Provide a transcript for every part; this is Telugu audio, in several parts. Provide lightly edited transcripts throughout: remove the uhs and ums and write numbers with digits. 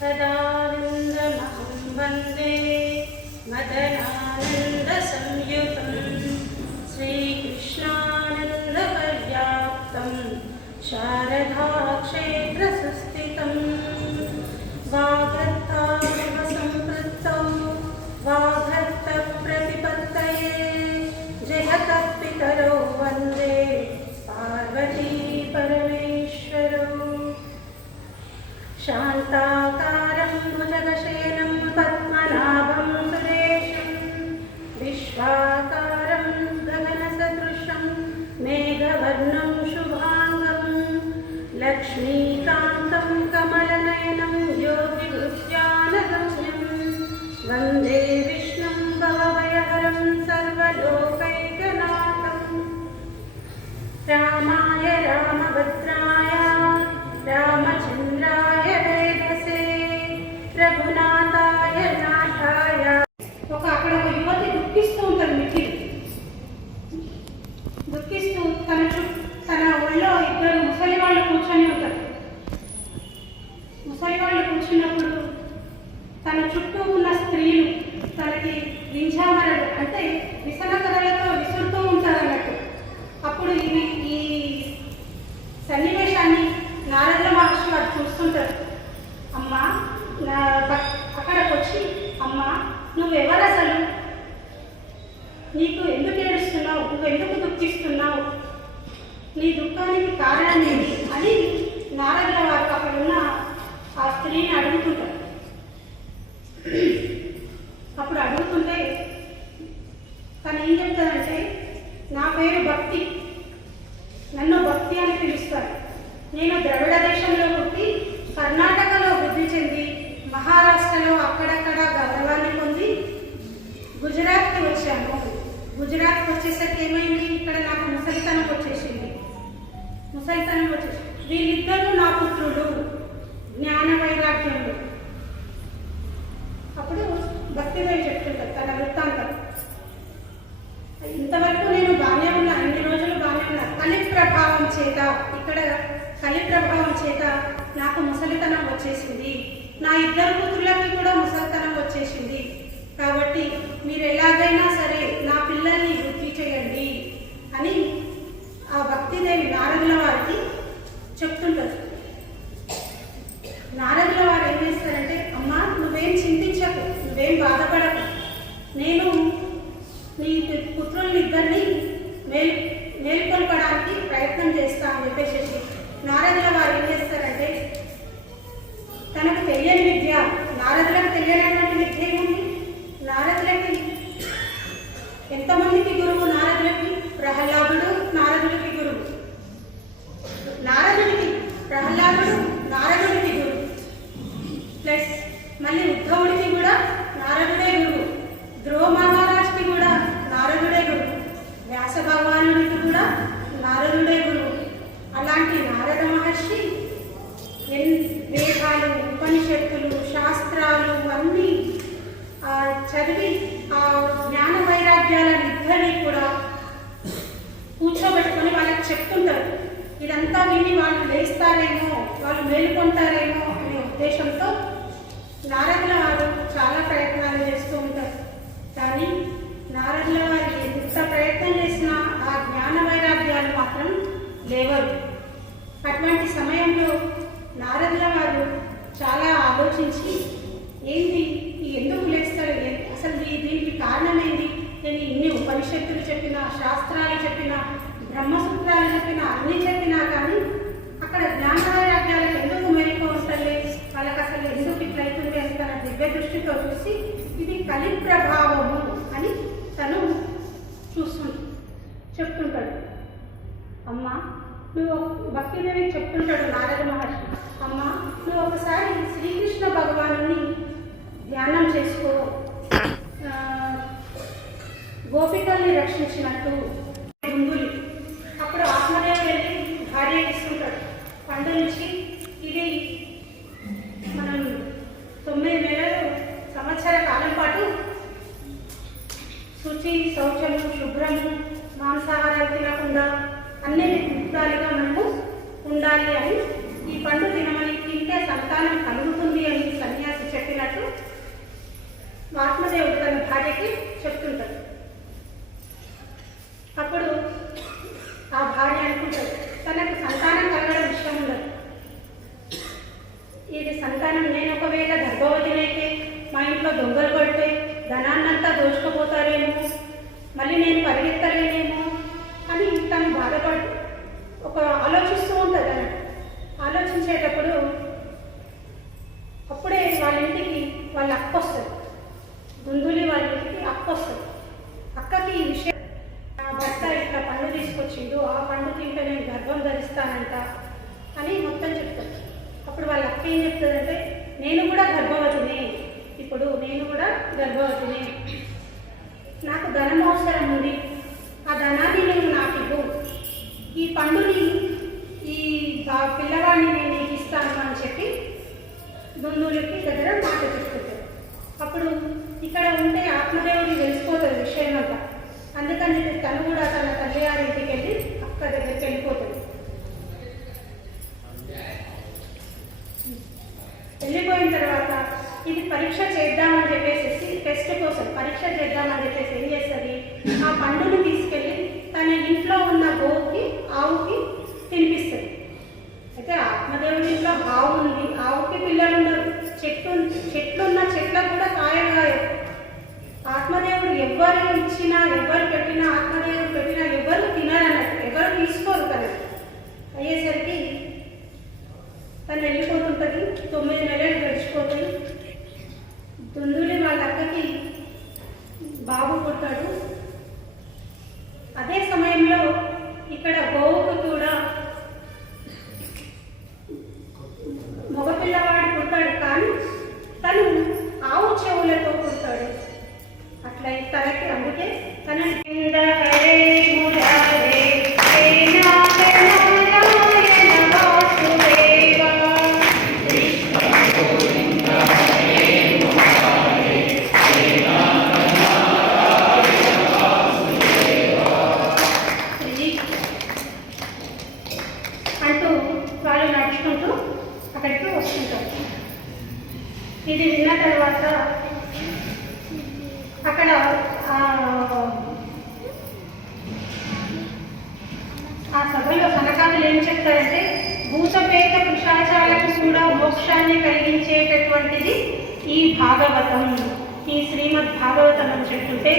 सदानन्दमहं वन्दे मदनानन्दसंयुतं श्रीकृष्णानन्दपर्याप्तं शारदाक्षेत्रसुस्थितं वागर्ताविव सम्पृक्तौ वागर्तप्रतिपत्तये जगतः पितरौ वन्दे पार्वती परमेश्वरौ शान्ताकारं भुजगशयनं पद्मनाभं सुरेशं विश्वाकारं गगनसदृशं मेघवर्णं शुभाङ्गं लक्ष्मीकान्तं कमलनयनं योगिवृत्यानगम्यं वन्दे विष्णुं भवभयहरं सर्वलोकैकनाथं रामाय रामभद्राय रामचन्द्राय वेदसे रघुनाथाय नाथाय అక్కడ ఒక యువతి దుఃఖిస్తూ ఉంటుంది. దుఃఖిస్తూ తన ఒళ్ళో ఇద్దరు ముసలి వాళ్ళు కూర్చొని ఉంటారు. ముసలి వాళ్ళు కూర్చున్నప్పుడు తన చుట్టూ ఉన్న స్త్రీలు తనకి వింజామరలు అంటే విసనకరలతో విసురుతూ ఉంటారు అన్నట్టు. అప్పుడు ఈ సన్నివేశాన్ని నారద మహర్షి వారు చూస్తుంటారు. అమ్మ అక్కడికి వచ్చి, అమ్మ నువ్వెవరు అసలు, నీకు ఎందుకు ఏడుస్తున్నావు, నువ్వు ఎందుకు దుఃఖిస్తున్నావు, నీ దుఃఖానికి కారణం ఏంటి అని నారదుల వారు అక్కడ ఉన్న ఆ స్త్రీని అడుగుతుంటారు. అప్పుడు అడుగుతుంటే తను ఏం చెప్తారంటే, నా పేరు భక్తి, నన్ను భక్తి అని పిలుస్తారు. నేను ద్రవిడ దేశంలో పుట్టి కర్ణాటకలో వృద్ధి చెంది మహారాష్ట్రలో అక్కడక్కడ గౌరవాన్ని పొంది గుజరాత్కి వచ్చాను. గుజరాత్కి వచ్చేసరికి ఏమైంది, ఇక్కడ నాకు ముసలితనం వచ్చేసింది. వీళ్ళిద్దరూ నా పుత్రులు, జ్ఞాన వైరాగ్యములు. అప్పుడు భక్తిదేవి చెప్తుంటారు తన వృత్తాంతం. ఇంతవరకు నేను బాగానే ఉన్నాను, ఇన్ని రోజులు బాగానే ఉన్నాను. కలి ప్రభావం చేత, ఇక్కడ కలి ప్రభావం చేత నాకు ముసలితనం వచ్చేసింది. నా ఇద్దరు పుత్రులకి కూడా ముసలితనం వచ్చేసింది. కాబట్టి మీరు ఎలాగైనా సరే నా పిల్లల్ని వృద్ధి చేయండి అని ఆ భక్తిదేవి నారదుల వారికి చెప్తుంటారు. నారదుల వారు ఏం చేస్తారంటే, అమ్మ నువ్వేం చింతించకు, నువ్వేం బాధపడకు, నేను నీ పుత్రుల్ని ఇద్దరిని మేల్కొల్పడానికి ప్రయత్నం చేస్తా అని చెప్పేసి నారదుల వారు ఏం చేస్తారంటే, తనకు తెలియని విద్య, నారదులకు తెలియనటువంటి విద్య ఏముంది, నారదులకి ఎంతమందికి గురువు, నారదులకి ప్రహ్లాదుడు నారదుడికి గురువు, నారదుడికి ప్రహ్లాదుడు నారదుడికి గురువు, ప్లస్ మళ్ళీ ఉద్ధవుడికి కూడా నారదుడే గురువు, ధ్రువ మహారాజ్కి కూడా నారదుడే గురువు, వ్యాస భగవానుడికి కూడా నారదుడే గురువు. అలాంటి నారద మహర్షి వేదాలు, ఉపనిషత్తులు, శాస్త్రాలు అన్నీ చదివి ఆ జ్ఞాన వైరాగ్యాలనిద్దరినీ కూడా కూర్చోబెట్టుకొని వాళ్ళకి చెప్తుంటారు. ఇదంతా విని వాళ్ళు లేస్తారేమో, వాళ్ళు మేలుకొంటారేమో అనే ఉద్దేశంతో నారదుల వారు చాలా ప్రయత్నాలు చేస్తూ ఉంటారు. కానీ నారదుల వారు ఎంత ప్రయత్నం చేసినా ఆ జ్ఞాన వైరాగ్యాలు మాత్రం లేవరు. అటువంటి సమయంలో నారదుల వారు చాలా ఆలోచించి, ఏంటి ఎందుకు లేస్తారు, అసలు దీనికి కారణం ఏంటి, నేను ఇన్ని ఉపనిషత్తులు చెప్పినా, శాస్త్రాలు చెప్పినా, బ్రహ్మసూత్రాలు చెప్పినా, అన్నీ చెప్పినా కానీ అక్కడ జ్ఞాన వైరాగ్యాలకు ఎందుకు మెరుగు ఉంటలే, వాళ్ళకి అసలు ఎందుకు ఇట్లయితుంది అని తన దివ్య దృష్టితో చూసి ఇది కలి ప్రభావము అని తను చెప్తుంటాడు. అమ్మ నువ్వు భక్తిదేవి చెప్తుంటాడు నారద మహర్షి, అమ్మ నువ్వు ఒకసారి శ్రీకృష్ణ భగవాను ధ్యానం చేసుకో, గోపికల్ని రక్షించినట్టు ముందులు. అప్పుడు ఆత్మదేవి వెళ్ళి భార్యకి ఇస్తుంటాడు పండు నుంచి, ఇది మనం 9 నెలలు సంవత్సర కాలం పాటు శుచి, శౌచము, శుభ్రము, మాంసాహారాలు తినకుండా అన్ని విధాలుగా మనము ఉండాలి అని, ఈ పండు తినమని, తింటే సంతానం కలుగుతుంది అని సంతానం నేను ఒకవేళ గర్భవతినైతే మా ఇంట్లో దొంగలు పడితే ధనాన్నంతా దోచుకుపోతారేమో, మళ్ళీ నేను పరిగెత్తలేనేమో అని తను బాధపడి ఒక ఆలోచిస్తూ ఉంటుంది అని. ఆలోచించేటప్పుడు అప్పుడే వాళ్ళ ఇంటికి వాళ్ళ అక్క వస్తుంది, దుందులి వాళ్ళ ఇంటికి అక్క వస్తుంది. అక్కకి ఈ విషయం భర్త ఇట్లా పండు తీసుకొచ్చిండు, ఆ పండు తింటే నేను గర్భం ధరిస్తానంట అని మొత్తం చెప్తాడు. అప్పుడు వాళ్ళ అక్క ఏం చెప్తుందంటే, నేను కూడా గర్భవతినే, ఇప్పుడు నేను కూడా గర్భవతినే, నాకు ధనం అవసరం ఉంది, ఆ ధనాన్ని నేను నాకు ఇవ్వు, ఈ పండుని ఈ పిల్లవాడిని నేను నీకు ఇస్తాను అని చెప్పి దుందులకి దగ్గర మాట చెప్పుకుంటాడు. అప్పుడు ఇక్కడ ఉంటే ఆత్మదేవుడికి తెలిసిపోతుంది విషయం అంతా. అందుకని తను కూడా తన తల్లి గారి ఇంటికి వెళ్ళి అక్క దగ్గరికి వెళ్ళిపోతుంది. వెళ్ళిపోయిన తర్వాత ఇది పరీక్ష చేద్దామని చెప్పేసి, టెస్ట్ కోసం పరీక్ష చేద్దామని చెప్పేసి ఏం చేస్తుంది, ఆ పండుని తీసుకెళ్ళి తన ఇంట్లో ఉన్న గోవుకి ఆవుకి తినిపిస్తుంది. అయితే ఆత్మదేవుడి ఇంట్లో ఆవు ఉంది, ఆవుకి పిల్లలు ఉన్నారు, చెట్లున్న చెట్లకు కూడా కాయలు కాయవు. ఆత్మదేవుడు ఎవరు ఇచ్చినా ఎవరు పెట్టినా ఆత్మదేవుడు పెట్టినా ఎవరు తినారన్నట్టు, ఎవరు తీసుకోరు కదా. అయ్యేసరికి తను వెళ్ళిపోతుంటుంది. 9 నెలలు గడిచిపోతుంది. దుందులి వాళ్ళ అక్కకి బాబు పుట్టాడు. అదే సమయంలో ఇక్కడ గోవుకు కూడా మగపిల్లవాడు పుట్టాడు, కానీ తను ఆవు చెవులతో పుట్టాడు. అట్లా తనకి అందుకే తన అంటూ వాళ్ళు నడుచుకుంటూ అక్కడికి వస్తుంటారు. ఇది విన్న తర్వాత అక్కడ ఆ సభలో సనకాదులు ఏం చెప్తారంటే, భూతపేత పిశాచాలకు కూడా మోక్షాన్ని కలిగించేటటువంటిది ఈ భాగవతం, ఈ శ్రీమద్ భాగవతం అని చెప్తుంటే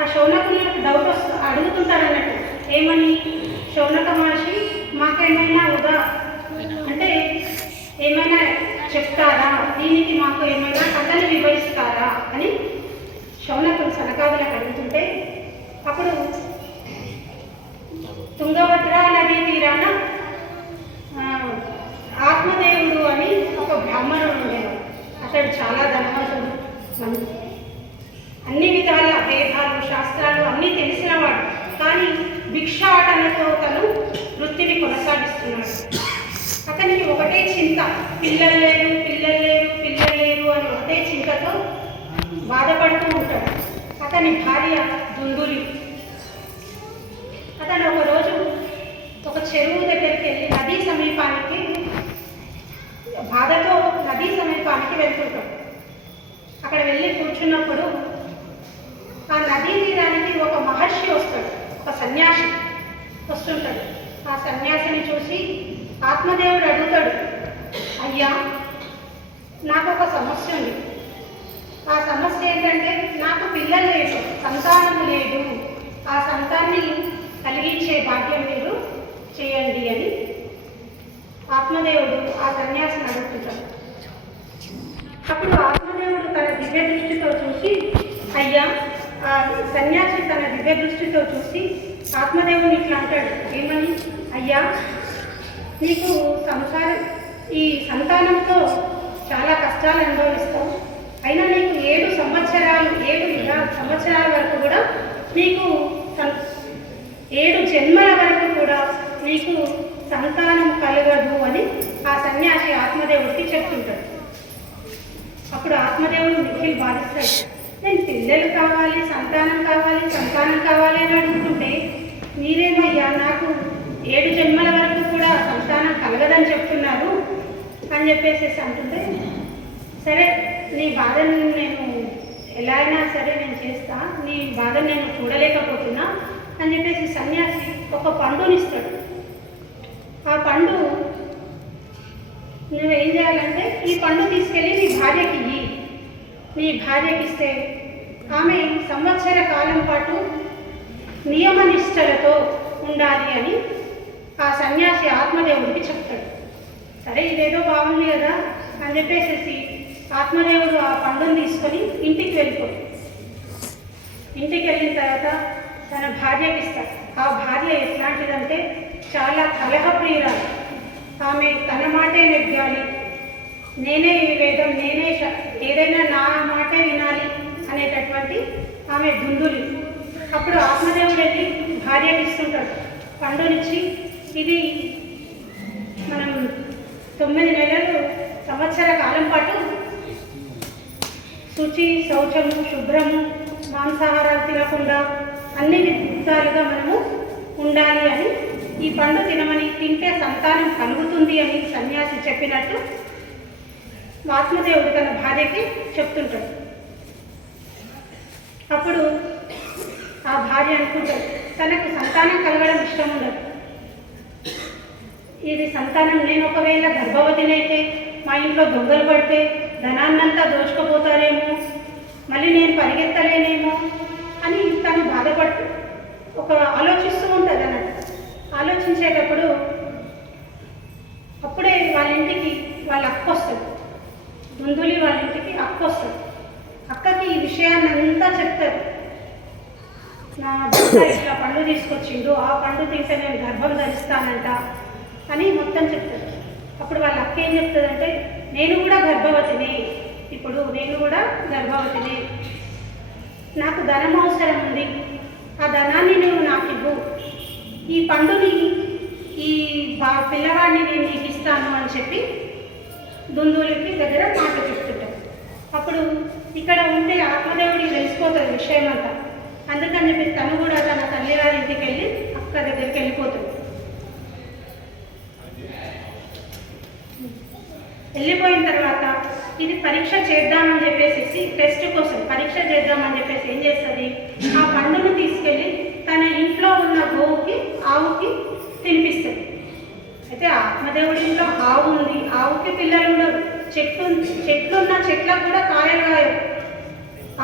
ఆ శౌనకులకు డౌట్ అడుగుతుంటారు అన్నట్టు. ఏమని, శౌనక మహర్షి మాకేమైనా అంటే ఏమైనా చెప్తారా, దీనికి మాకు ఏమైనా కథలు వివరిస్తారా అని శౌనకులు సనకాదులకు అడుగుతుంటే, అప్పుడు తుంగభద్ర నదీ తీరాన ఆత్మదేవుడు అని ఒక బ్రాహ్మణుడు ఉండేవాడు. అతడు చాలా ధనవంతుడు, అన్ని విధాల వేదాలు శాస్త్రాలు అన్నీ తెలిసినవాడు. కానీ భిక్షాటనతో తను వృత్తిని కొనసాగిస్తున్నాడు. అతనికి ఒకటే చింత, పిల్లలు లేరు పిల్లలు లేరు పిల్లలు లేరు అని ఒకటే చింతతో బాధపడుతూ ఉంటాడు. అతని భార్య దుందులి. అతను ఒకరోజు ఒక చెరువు దగ్గరికి వెళ్ళి నదీ సమీపానికి బాధతో నదీ సమీపానికి వెళ్తుంటాడు. అక్కడ వెళ్ళి కూర్చున్నప్పుడు ఆ నదీ తీరానికి ఒక మహర్షి వస్తాడు, ఒక సన్యాసి వస్తుంటాడు. ఆ సన్యాసిని చూసి ఆత్మదేవుడు అడుగుతాడు, అయ్యా నాకు ఒక సమస్య ఉంది. ఆ సమస్య ఏంటంటే నాకు పిల్లలు లేదు, సంతానం లేదు, ఆ సంతాన్ని కలిగించే భాగ్యం మీరు చేయండి అని ఆత్మదేవుడు ఆ సన్యాసిని అడుగుతుంటాడు. అప్పుడు ఆత్మదేవుడు తన దివ్య దృష్టితో చూసి, అయ్యా ఆ సన్యాసి తన దివ్య దృష్టితో చూసి ఆత్మదేవుని ఇట్లా అంటాడు, ఏమని, అయ్యా నీకు ఈ సంతానంతో చాలా కష్టాలు అనుభవిస్తావు, అయినా నీకు 7 సంవత్సరాల వరకు కూడా నీకు 7 జన్మల వరకు కూడా నీకు సంతానం కలగదు అని ఆ సన్యాసి ఆత్మదేవుడికి చెప్తుంటాడు. అప్పుడు ఆత్మదేవుడు మిక్కిలి బాధిస్తాడు. నేను పిల్లలు కావాలి, సంతానం కావాలి అని అడుగుతుంటే మీరేమయ్యా నాకు 7 జన్మల వరకు కూడా సంతానం కలగదని చెప్తున్నారు అని చెప్పేసి అంటుంటే, సరే నీ బాధను నేను ఎలా అయినా సరే నేను చేస్తా, నీ బాధను నేను చూడలేకపోతున్నా అని చెప్పేసి సన్యాసి ఒక పండునిస్తాడు. ఆ పండు నువ్వేం చేయాలంటే ఈ పండు తీసుకు నీ భార్యకిస్తే ఆమె సంవత్సర కాలం పాటు నియమనిష్టలతో ఉండాలి అని ఆ సన్యాసి ఆత్మదేవుడికి చెప్తాడు. సరే ఇదేదో బాగుంది కదా అని చెప్పేసి ఆత్మదేవుడు ఆ పండుని తీసుకొని ఇంటికి వెళ్ళిపోయి ఇంటికి వెళ్ళిన తర్వాత తన భార్యకి ఇస్తాడు. ఆ భార్య ఎట్లాంటిదంటే చాలా కలహప్రియురాలు. ఆమె తన మాటే నెగ్గాలి, నేనే వేదం, నేనే ఏదైనా నా మాటే వినాలి అనేటటువంటి ఆమె దుందులి. అప్పుడు ఆత్మదేవుడు వెళ్ళి భార్యకి ఇస్తుంటాడు పండునిచ్చి, ఇది మనం 9 నెలలు సంవత్సర కాలం పాటు శుచి, శౌచము, శుభ్రము, మాంసాహారాలు తినకుండా అన్ని విధాలుగా మనము ఉండాలి అని, ఈ పండు తింటే సంతానం కలుగుతుంది అని సన్యాసి చెప్పినట్టు ఆత్మదేవుడు తన భార్యకి చెప్తుంటాడు. అప్పుడు ఆ భార్య అనుకుంటాడు తనకు సంతానం కలగడం ఇష్టం ఉండదు. ఇది సంతానం, నేను ఒకవేళ గర్భవతినైతే మా ఇంట్లో దొంగలు పడితే ధనాన్నంతా దోచుకుపోతారేమో, మళ్ళీ నేను పరిగెత్తలేనేమో అని తను బాధపడుతూ ఆలోచిస్తూ ఉంటుంది అన్నట్టు. ఆలోచించేటప్పుడు అప్పుడే వాళ్ళ ఇంటికి వాళ్ళ అక్క వస్తుంది. దుందులి వాళ్ళ ఇంటికి అక్క వస్తుంది. అక్కకి ఈ విషయాన్ని అంతా చెప్తారు. నా భర్త ఇట్లా పండు తీసుకొచ్చిండు, ఆ పండు తింటే నేను గర్భం ధరిస్తానంట అని మొత్తం చెప్తారు. అప్పుడు వాళ్ళ అక్క ఏం చెప్తుందంటే, నేను కూడా గర్భవతిని, ఇప్పుడు నేను కూడా గర్భవతిని, నాకు ధనం అవసరం ఉంది, ఆ ధనాన్ని నువ్వు నాకు ఇవ్వు, ఈ పండుని ఈ పిల్లవాడిని నేను నీకు ఇస్తాను అని చెప్పి దుందులకి దగ్గర మాట చెప్తుంటారు. అప్పుడు ఇక్కడ ఉంటే ఆత్మదేవుడికి తెలిసిపోతుంది విషయం అంతా. అందుకని చెప్పి తను కూడా తన తల్లిగారి ఇంటికి వెళ్ళి అక్క దగ్గరికి వెళ్ళిపోతుంది. వెళ్ళిపోయిన తర్వాత ఇది పరీక్ష చేద్దామని చెప్పేసి, టెస్ట్ కోసం పరీక్ష చేద్దామని చెప్పేసి ఏం చేస్తుంది, ఆ పండును తీసుకెళ్ళి తన ఇంట్లో ఉన్న గోవుకి, ఆవుకి తినిపిస్తుంది. అయితే ఆత్మదేవుడి ఇంట్లో ఆవు ఉంది, ఆవుకి పిల్లలు ఉండరు, చెట్లున్న చెట్లకు కూడా కాయలు కాయవు.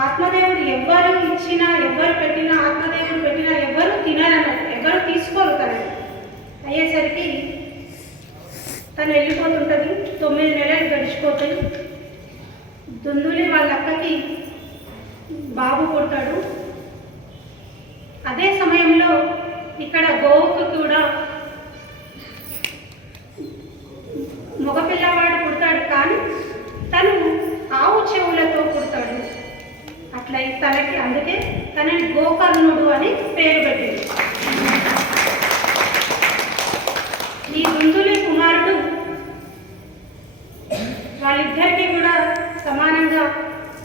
ఆత్మదేవుడు ఎవరు ఇచ్చినా, ఎవరు పెట్టినా, ఆత్మదేవుడు పెట్టినా ఎవరు తినాలన్నట్టు, ఎవరు తీసుకోరు. తనని అయ్యేసరికి తను వెళ్ళిపోతుంటుంది. 9 నెలలు గడిచిపోతాయి. దుందులి వాళ్ళ అక్కకి బాబు పుడతాడు. అదే సమయంలో ఇక్కడ గోవుకు కూడా మగపిల్లవాడు పుడతాడు, కానీ తను ఆవు చెవులతో పుడతాడు. అట్లా తనకి, అందుకే తనని గోకర్ణుడు అని పేరు పెట్టింది. ఈ దుందులి కుమారుడు వాళ్ళిద్దరికీ కూడా సమానంగా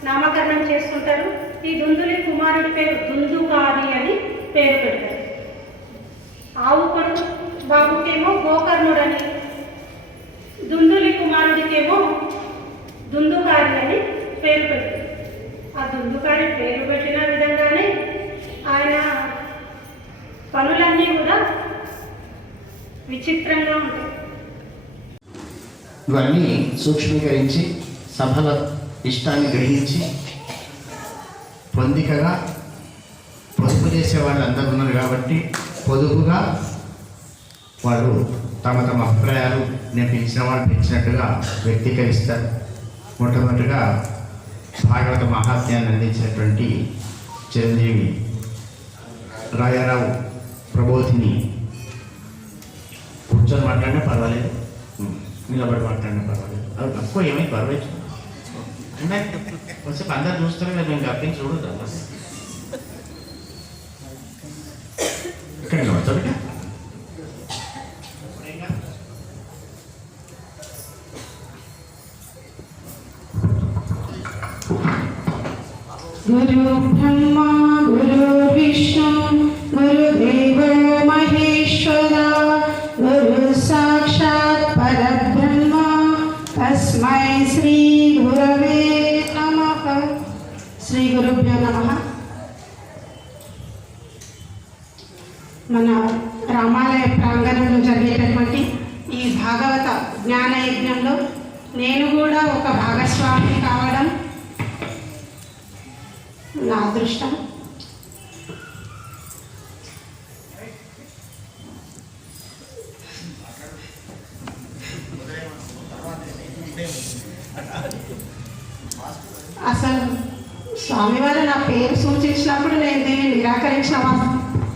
నామకరణం చేసుకుంటారు. ఈ దుందులి కుమారుడి పేరు దుందుకారి అని పేరు పెడతారు. ఆవు కొడుకు బాబుకేమో గోకర్ణుడని, దుందులి కుమారుడికేమో దుందుకారి అని పేరు పెడతారు. ఆ దుందుకారి పేరు పెట్టిన విధంగానే ఆయన పనులన్నీ కూడా విచిత్రంగా ఉంటాయి. ఇవన్నీ సూక్ష్మీకరించి సభల ఇష్టాన్ని గ్రహించి పొందికగా పొదుపు చేసే వాళ్ళు అందరూ ఉన్నారు కాబట్టి పొదుపుగా వాళ్ళు తమ తమ అభిప్రాయాలు నేను పిలిచిన వాళ్ళు పిలిచినట్టుగా వ్యక్తీకరిస్తారు. మొట్టమొదటిగా భాగవత మహాత్మ్యాన్ని అందించినటువంటి చిరంజీవి రాయారావు ప్రబోధిని కూర్చొని మాట్లాడినా పర్వాలేదు, నిలబడి మాట్లాడినా పర్వాలేదు, అది తక్కువ ఏమీ పర్వాలేదు. అంటే కొంచెం అందరు చూస్తామే కదా, మేము అప్పని చూడదు ఇక్కడ నిలబడతా బిడ్డ. गुरु ब्रह्मा गुरु विष्णु गुरुदेवो महेश्वरा गुरु साक्षात् परब्रह्म तस्मै श्री गुरवे नमः. श्री गुरुभ्यो नमः. మన రామాలయ ప్రాంగణంలో జరిగేటటువంటి ఈ భాగవత జ్ఞాన యజ్ఞంలో నేను కూడా ఒక భాగస్వామి కావడం అదృష్టం. అసలు స్వామివారు నా పేరు సూచించినప్పుడు నేను దీన్ని నిరాకరించిన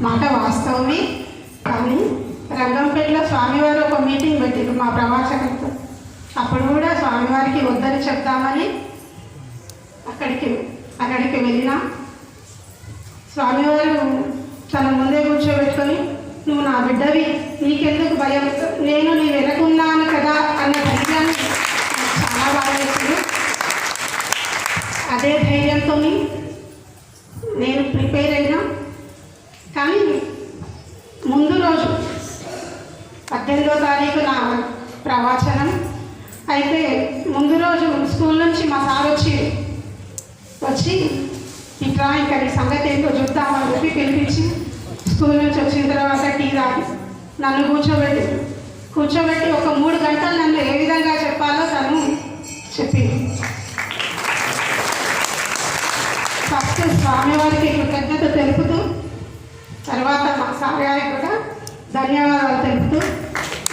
మాట వాస్తవమే. కానీ రంగంపేటలో స్వామివారు ఒక మీటింగ్ పెట్టారు మా ప్రవాసకులతో. అప్పుడు కూడా స్వామివారికి వద్దని చెప్తామని అక్కడికి వెళ్ళినా స్వామివారు తన ముందే కూర్చోబెట్టుకొని, నువ్వు నా బిడ్డవి, నీకెందుకు భయం, నేను నీ వెనకున్నాను కదా అన్న ధైర్యాన్ని చాలా బాగా వేసింది. అదే ధైర్యంతో నేను ప్రిపేర్ అయినా. కానీ ముందు రోజు 18వ తారీఖు నా ప్రవచనం అయితే, ముందు రోజు స్కూల్ నుంచి మా సార్ వచ్చి ఇట్లా ఇంకా నీ సంగతి ఏంటో చూద్దామని చెప్పి పిలిపించి స్కూల్ నుంచి వచ్చిన తర్వాత టీ తాగి నన్ను కూర్చోబెట్టి ఒక 3 గంటలు నన్ను ఏ విధంగా చెప్పాలో తను చెప్పింది. ఫస్ట్ స్వామివారికి కృతజ్ఞత తెలుపుతూ, తర్వాత మా సార్ గారికి కూడా ధన్యవాదాలు తెలుపుతూ,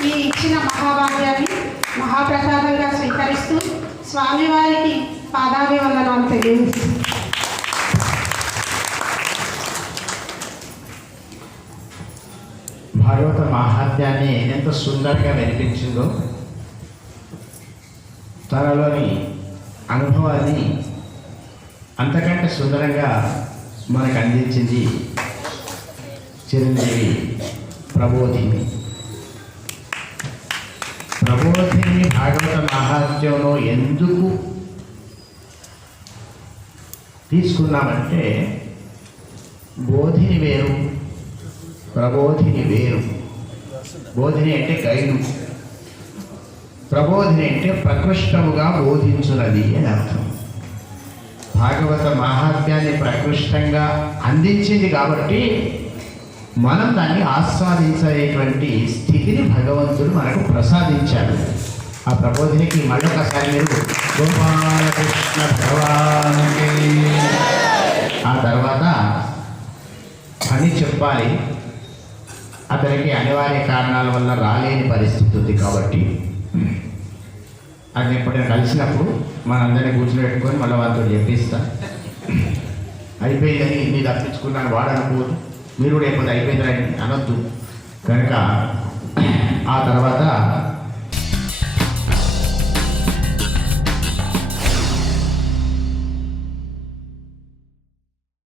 ఈ ఇచ్చిన మహాభాగ్యాన్ని మహాప్రసాదంగా స్వీకరిస్తూ స్వామివారికి పాదాభివందనాలు తెలియజేస్తూ, భాగవత మహాత్యాన్ని ఎంత సుందరంగా వినిపించిందో, తనలోని అనుభవాన్ని అంతకంటే సుందరంగా మనకు అందించింది చిరంజీవి ప్రబోధిని. భాగవత మహాత్యంలో ఎందుకు తీసుకున్నామంటే, బోధిని వేరు, ప్రబోధిని వేరు. బోధిని అంటే గైడు, ప్రబోధిని అంటే ప్రకృష్టముగా బోధించున్నది అని అర్థం. భాగవత మహాత్యాన్ని ప్రకృష్టంగా అందించింది కాబట్టి మనం దాన్ని ఆస్వాదించేటువంటి స్థితిని భగవంతుడు మనకు ప్రసాదించాడు. ఆ ప్రబోధినికి మళ్ళొకసారి మీరు గోపాలకృష్ణ భగవానికి. ఆ తర్వాత అని చెప్పాలి, అతనికి అనివార్య కారణాల వల్ల రాలేని పరిస్థితి ఉంది కాబట్టి అది ఎప్పుడైనా కలిసినప్పుడు మనందరినీ కూర్చోబెట్టుకొని మళ్ళీ వాళ్ళతో చెప్పిస్తా. అయిపోయిందని ఇన్ని తప్పించుకున్నాను వాడు అనుకోదు, మీరు కూడా ఎప్పుడు అయిపోయిందని అనొద్దు. కనుక ఆ తర్వాత